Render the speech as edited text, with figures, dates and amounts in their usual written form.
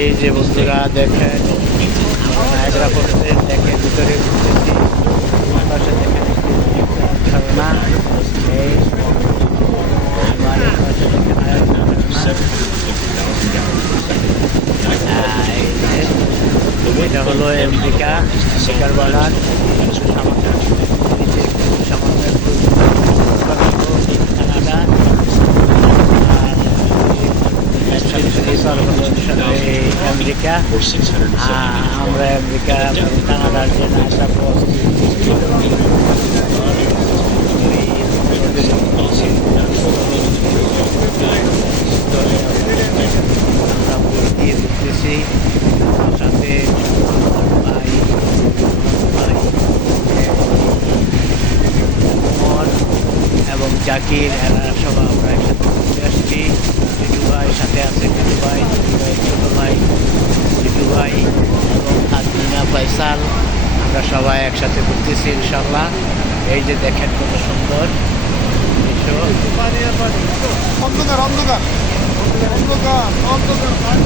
এই যে বন্ধুরা দেখেন নায়াগ্রা ফলসের দেখেন ভিতরে ঘুরতেছি পাশে দেখেন ঝর্ণা এই আর এই পাশে দেখেন আরেকটা ঝর্ণা। এই যে এটা হলো আমেরিকার বর্ডার সামান্য নিচে সামান্য কানাডা আর আমেরিকা। আমরা আমেরিকা কানাডার যে নাটা আমরা বই দিয়ে দেখতেছি সাথে ভাই এবং জাকির এরা সব আমরা একসাথে ঘুরতে আসছি। জিটু ভাই সাথে আছে, জিটু ভাই ছোটো ভাই জিটু ভাই এবং আদিনা ফয়সাল, আমরা সবাই একসাথে ঘুরতেছি ইনশাল্লাহ। এই যে দেখেন কত সুন্দর দৃশ্য। অন্ধকার অন্ধকার অন্ধকার অন্ধকার